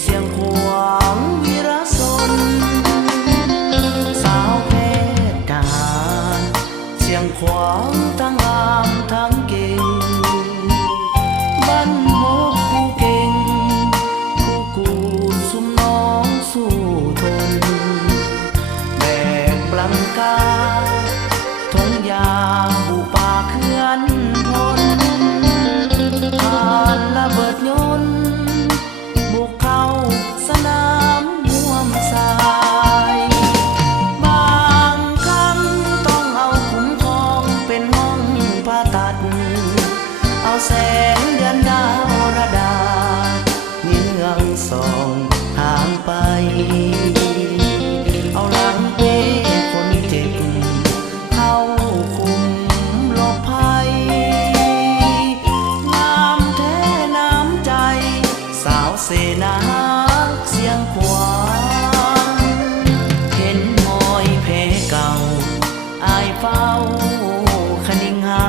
เสียงขวางวีรชนสาวเพชรทหารเสียงขวางทั้งงามทั้งเก่งบ้านหกผู้เก่งผู้กูสุมน้องสู้ทนแบกปลังกาทงยาบุป่าเขื่อนพนผ่านระเบิดยนต์บุกเข้าสนามม่วมสายบางครั้งต้องเอาขุมทองเป็นห้องผ่าตัดเอาแสงเดือนดาวระดาเงื้องส่องห่างไปเอาหลังเป้คนเจ็บเข้าคุมหลบภัยงามแท้น้ำใจสาวเสนาเสียงขวางเห็นหอยแผลเก่าอายเฝ้าคนิ่งหา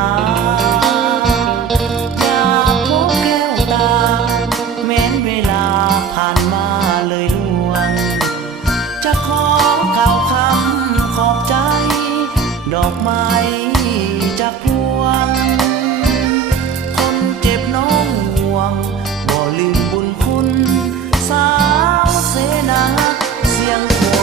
อยากพบแก้วตาแม้นเวลาผ่านมาเลยล่วงจะขอกล่าวคำขอบใจดอกไม้จากพวงคนเจ็บน้องห่วงบ่ลืมบุญคุณสาวเสนาเสียงขว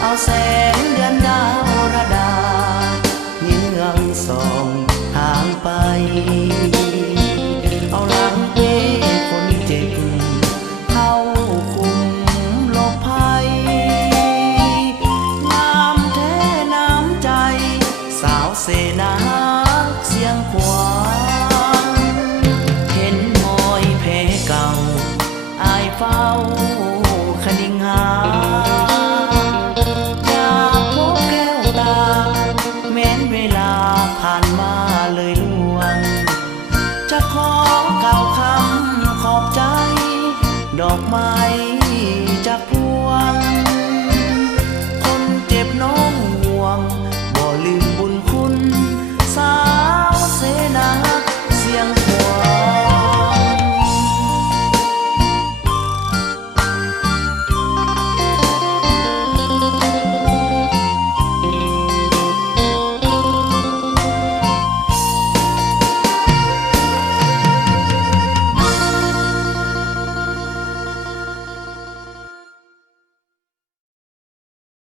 เอาแสงเดือนดาวระดาเงื้องส่องห่างไปเอาหลังเป้คนเจ็บเข้าคุมหลบภัยงามแท้น้ำใจสาวเสนาเสียงขวางเห็นหอยแผลเก่าอายเฝ้าคนิ่งหาแม้นเวลาผ่านมาเลยล่วงจะขอกล่าวคำขอบใจดอกไม้